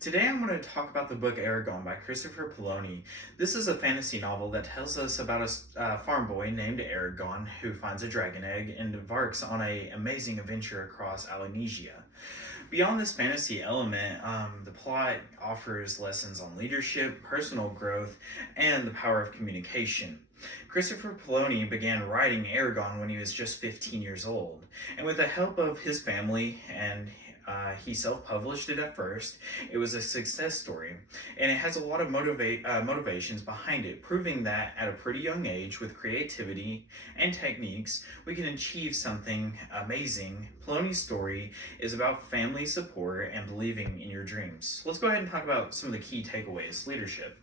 Today I'm going to talk about the book Aragon by Christopher Poloni. This is a fantasy novel that tells us about a farm boy named Aragon who finds a dragon egg and embarks on an amazing adventure across Alanesia. Beyond this fantasy element, the plot offers lessons on leadership, personal growth, and the power of communication. Christopher Poloni began writing Aragon when he was just 15 years old, and with the help of his family and he self-published it at first. It was a success story, and it has a lot of motivations behind it, proving that at a pretty young age, with creativity and techniques, we can achieve something amazing. Poloni's story is about family support and believing in your dreams. Let's go ahead and talk about some of the key takeaways. Leadership.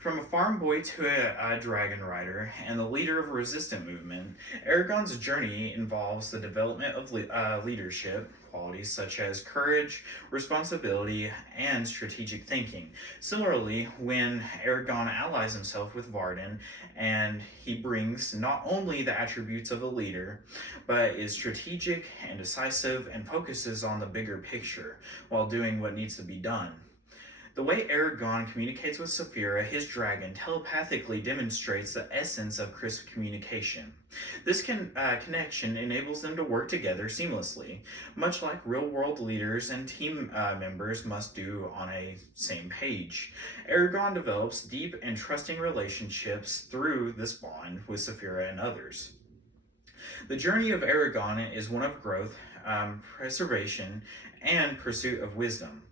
From a farm boy to a dragon rider and the leader of a resistant movement, Aragon's journey involves the development of leadership qualities such as courage, responsibility, and strategic thinking. Similarly, when Aragon allies himself with Varden, and he brings not only the attributes of a leader, but is strategic and decisive and focuses on the bigger picture while doing what needs to be done. The way Aragon communicates with Saphira, his dragon, telepathically demonstrates the essence of crisp communication. This connection enables them to work together seamlessly, much like real-world leaders and team members must do on a same page. Aragon develops deep and trusting relationships through this bond with Saphira and others. The journey of Aragon is one of growth, preservation, and pursuit of wisdom.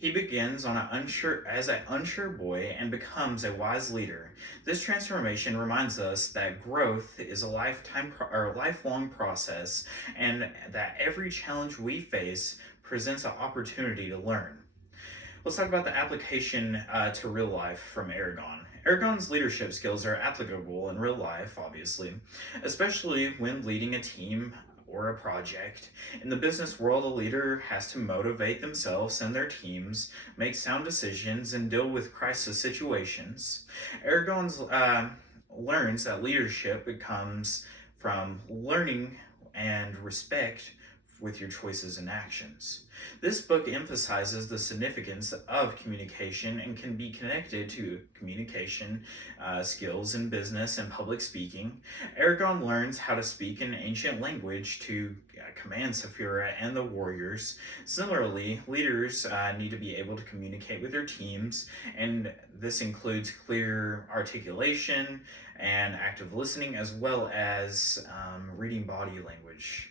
He begins as an unsure boy and becomes a wise leader. This transformation reminds us that growth is a lifelong process, and that every challenge we face presents an opportunity to learn. Let's talk about the application to real life from Aragon. Aragon's leadership skills are applicable in real life, obviously, especially when leading a team or a project. In the business world, a leader has to motivate themselves and their teams, make sound decisions, and deal with crisis situations. Aragon learns that leadership comes from learning and respect with your choices and actions. This book emphasizes the significance of communication and can be connected to communication skills in business and public speaking. Aragon learns how to speak an ancient language to command Saphira and the warriors. Similarly, leaders need to be able to communicate with their teams, and this includes clear articulation and active listening, as well as reading body language.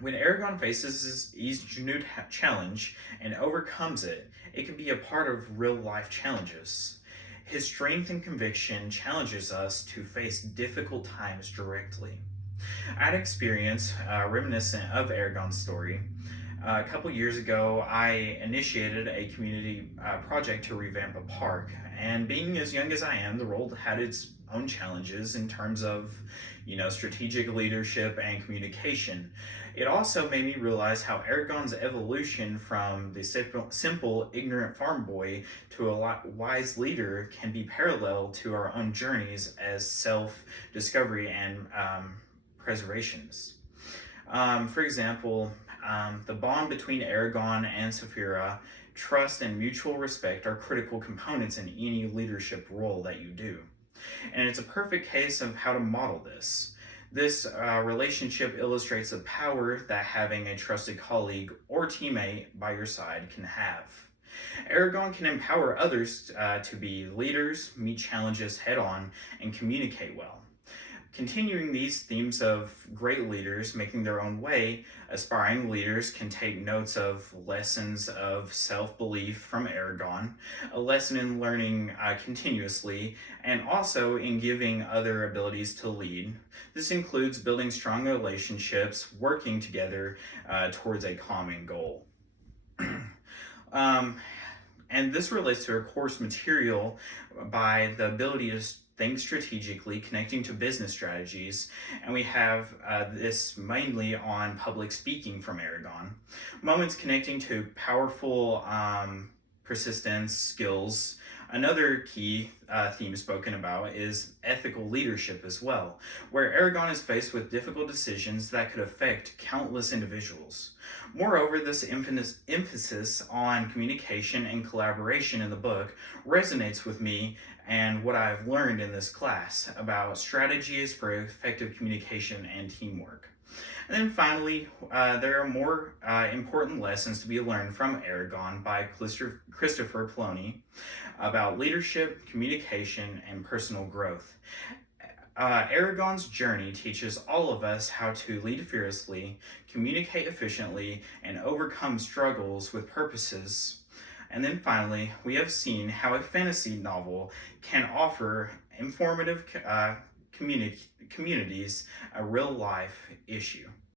When Aragon faces each new challenge and overcomes it, it can be a part of real life challenges. His strength and conviction challenges us to face difficult times directly. I had experience reminiscent of Aragon's story. A couple years ago, I initiated a community project to revamp a park, and being as young as I am, the role had its own challenges in terms of, strategic leadership and communication. It also made me realize how Aragon's evolution from the simple, ignorant farm boy to a wise leader can be parallel to our own journeys as self-discovery and preservations. For example, the bond between Aragon and Saphira, trust and mutual respect are critical components in any leadership role that you do. And it's a perfect case of how to model this. This relationship illustrates the power that having a trusted colleague or teammate by your side can have. Aragon can empower others to be leaders, meet challenges head on, and communicate well. Continuing these themes of great leaders making their own way, aspiring leaders can take notes of lessons of self-belief from Aragon, a lesson in learning continuously, and also in giving other abilities to lead. This includes building strong relationships, working together towards a common goal. And this relates to our course material by the ability to think strategically, connecting to business strategies, and we have this mainly on public speaking from Aragon. Moments connecting to powerful persistence, skills. Another key theme spoken about is ethical leadership as well, where Aragon is faced with difficult decisions that could affect countless individuals. Moreover, this emphasis on communication and collaboration in the book resonates with me and what I've learned in this class about strategies for effective communication and teamwork. And then finally, there are more important lessons to be learned from Aragon by Christopher Poloni about leadership, communication, and personal growth. Aragon's journey teaches all of us how to lead fearlessly, communicate efficiently, and overcome struggles with purposes. And then finally, we have seen how a fantasy novel can offer informative communities a real life issue.